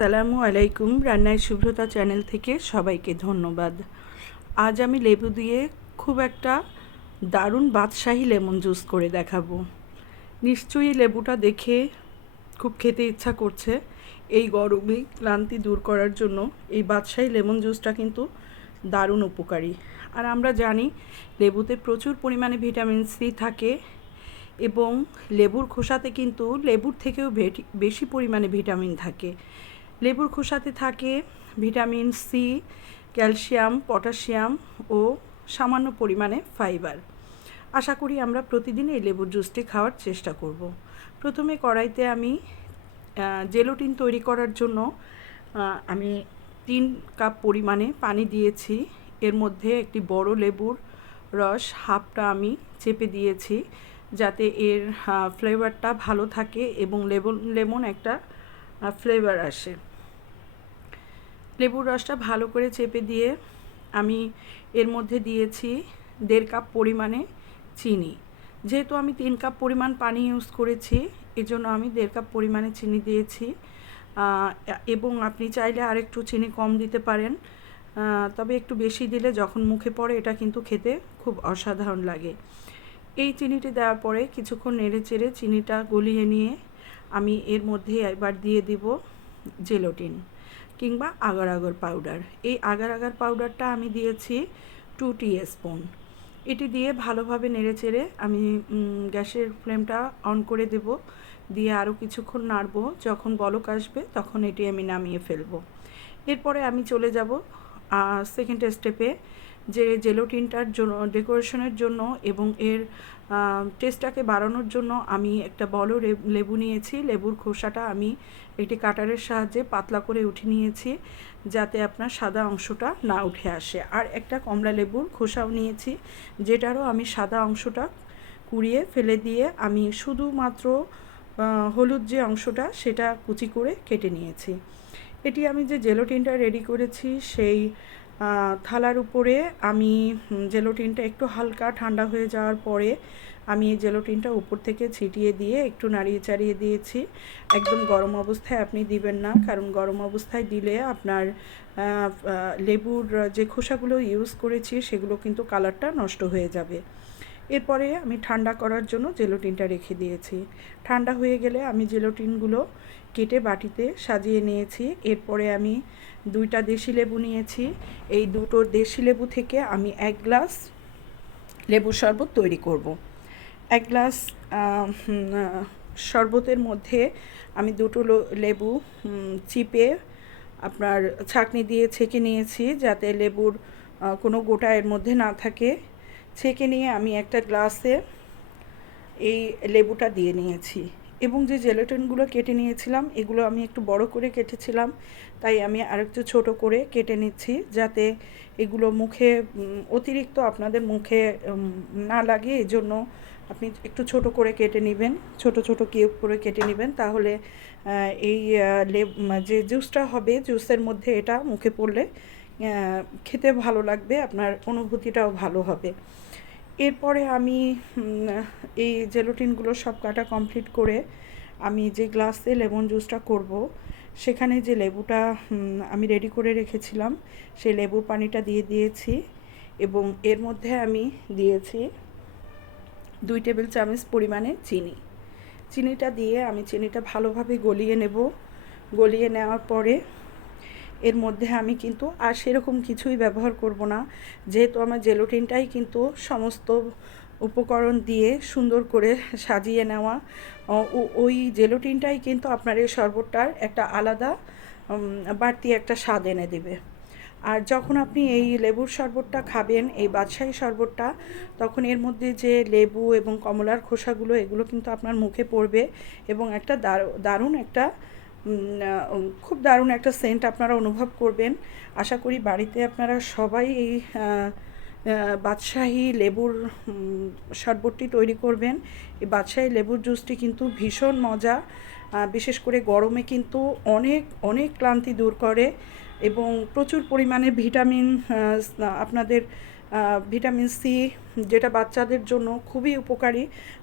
আসসালামু আলাইকুম। রান্নায় শুভ্রতা চ্যানেল থেকে সবাইকে ধন্যবাদ। আজ আমি লেবু দিয়ে খুব একটা দারুণ বাদশাহী লেমন জুস করে দেখাবো। নিশ্চয়ই লেবুটা দেখে খুব খেতে ইচ্ছা করছে। এই গরমে ক্লান্তি দূর করার জন্য এই বাদশাহী লেমন জুসটা কিন্তু দারুণ উপকারী। আর আমরা জানি লেবুতে প্রচুর পরিমাণে ভিটামিন সি থাকে এবং লেবুর খোসাতে কিন্তু লেবুর থেকেও বেশি পরিমাণে ভিটামিন থাকে। লেবুর খোসাতে থাকে ভিটামিন সি, ক্যালসিয়াম, পটাশিয়াম ও সামান্য পরিমাণে ফাইবার। আশা করি আমরা প্রতিদিন এই লেবুর জুসটি খাওয়ার চেষ্টা করব। প্রথমে কড়াইতে আমি জেলোটিন তৈরি করার জন্য আমি 3 কাপ পরিমাণে পানি দিয়েছি। এর মধ্যে একটি বড় লেবুর রস হাফটা আমি চেপে দিয়েছি, যাতে এর ফ্লেভারটা ভালো থাকে এবং লেমন একটা ফ্লেভার আসে। লেবুর রসটা ভালো করে চেপে দিয়ে আমি এর মধ্যে দিয়েছি 1.5 কাপ পরিমাণে চিনি। যেহেতু আমি 3 কাপ পরিমাণ পানি ইউজ করেছি, এজন্য আমি 1.5 কাপ পরিমাণে চিনি দিয়েছি। এবং আপনি চাইলে আরেকটু চিনি কম দিতে পারেন, তবে একটু বেশি দিলে যখন মুখে পড়ে এটা কিন্তু খেতে খুব অসাধারণ লাগে। এই চিনিটি দেওয়ার পরে কিছুক্ষণ নেড়ে চেড়ে চিনিটা গলিয়ে নিয়ে আমি এর মধ্যে এবার দিয়ে দিব জেলোটিন কিংবা আগার আগার পাউডার। এই আগার আগার পাউডারটা আমি দিয়েছি 2 টিস্পুন। এটি দিয়ে ভালোভাবে নেড়েচেড়ে আমি গ্যাসের ফ্লেমটা অন করে দেব। দিয়ে আরও কিছুক্ষণ নাড়ব। যখন বলক আসবে তখন এটি আমি নামিয়ে ফেলব। এরপরে আমি চলে যাব সেকেন্ড স্টেপে, যে জেলোটিনটার জন্য ডেকোরেশনের জন্য এবং এর টেস্টটাকে বাড়ানোর জন্য আমি একটা বড় লেবু নিয়েছি। লেবুর খোসাটা আমি একটি কাটারের সাহায্যে পাতলা করে উঠে নিয়েছি, যাতে আপনার সাদা অংশটা না উঠে আসে। আর একটা কমলা লেবুর খোসাও নিয়েছি, যেটারও আমি সাদা অংশটা কুড়িয়ে ফেলে দিয়ে আমি শুধুমাত্র হলুদ যে অংশটা সেটা কুচি করে কেটে নিয়েছি। এটি আমি যে জেলোটিনটা রেডি করেছি সেই থালার উপরে আমি জেলোটিনটা একটু হালকা ঠান্ডা হয়ে যাওয়ার পরে আমি এই জেলোটিনটা উপর থেকে ছিটিয়ে দিয়ে একটু নাড়িয়ে চাড়িয়ে দিয়েছি। একদম গরম অবস্থায় আপনি দিবেন না, কারণ গরম অবস্থায় দিলে আপনার লেবুর যে খোসাগুলো ইউজ করেছি সেগুলো কিন্তু কালারটা নষ্ট হয়ে যাবে। এরপরে আমি ঠান্ডা করার জন্য জেলোটিনটা রেখে দিয়েছি। ঠান্ডা হয়ে গেলে আমি জেলোটিনগুলো কেটে বাটিতে সাজিয়ে নিয়েছি। এরপরে আমি 2টা দেশি লেবু নিয়েছি। এই 2টো দেশি লেবু থেকে আমি 1 গ্লাস লেবুর শরবত তৈরি করব। 1 গ্লাস শরবতের মধ্যে আমি 2টো লেবু চিপে আপনার ছাঁকনি দিয়ে ছেঁকে নিয়েছি, যাতে লেবুর কোনো গোটা এর মধ্যে না থাকে। ছেঁকে নিয়ে আমি একটা গ্লাসে এই লেবুটা দিয়ে নিয়েছি এবং যে জেলাটিনগুলো কেটে নিয়েছিলাম এগুলো আমি একটু বড় করে কেটেছিলাম, তাই আমি আরেকটু ছোট করে কেটে নিচ্ছি, যাতে এগুলো মুখে অতিরিক্ত আপনাদের মুখে না লাগে। এই জন্য আপনি একটু ছোট করে কেটে নেবেন, ছোট ছোট কিউব করে কেটে নেবেন, তাহলে এই যে জুসটা হবে জুসের মধ্যে এটা মুখে পড়লে খেতে ভালো লাগবে, আপনার অনুভূতিটাও ভালো হবে। এরপরে আমি এই জেলোটিনগুলো সব কাটা কমপ্লিট করে আমি যে গ্লাসে লেমন জুসটা করব সেখানে যে লেবুটা আমি রেডি করে রেখেছিলাম সেই লেবুর পানিটা দিয়ে দিয়েছি এবং এর মধ্যে আমি দিয়েছি 2 টেবিল চামচ পরিমাণে চিনি। চিনিটা দিয়ে আমি চিনিটা ভালোভাবে গলিয়ে নেব। গলিয়ে নেওয়ার পরে এর মধ্যে আমি কিন্তু আর সেরকম কিছুই ব্যবহার করব না, যেহেতু আমার জেলোটিনটাই কিন্তু সমস্ত উপকরণ দিয়ে সুন্দর করে সাজিয়ে নেওয়া। ওই জেলোটিনটাই কিন্তু আপনার এই শরবতটার একটা আলাদা বাড়তি একটা স্বাদ এনে দেবে। আর যখন আপনি এই লেবুর শরবতটা খাবেন, এই বাদশাহী শরবতটা, তখন এর মধ্যে যে লেবু এবং কমলার খোসাগুলো এগুলো কিন্তু আপনার মুখে পড়বে এবং একটা দারুণ একটা খুব দারুণ একটা সেন্ট আপনারা অনুভব করবেন। আশা করি বাড়িতে আপনারা সবাই এই বাদশাহী লেবুর শরবতটি তৈরি করবেন। এই বাদশাহী লেবুর জুসটি কিন্তু ভীষণ মজা, বিশেষ করে গরমে কিন্তু অনেক অনেক ক্লান্তি দূর করে এবং প্রচুর পরিমাণে ভিটামিন আপনাদের ভিটামিন সি, যেটা বাচ্চাদের জন্য খুবই উপকারী,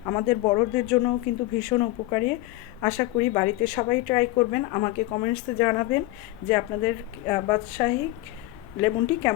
আমাদের বড়দের জন্যও কিন্তু ভীষণ উপকারী। আশা করি বাড়িতে সবাই ট্রাই করবেন, আমাকে কমেন্টসে জানাবেন যে আপনাদের বাদশাহী লেমনটি কেমন।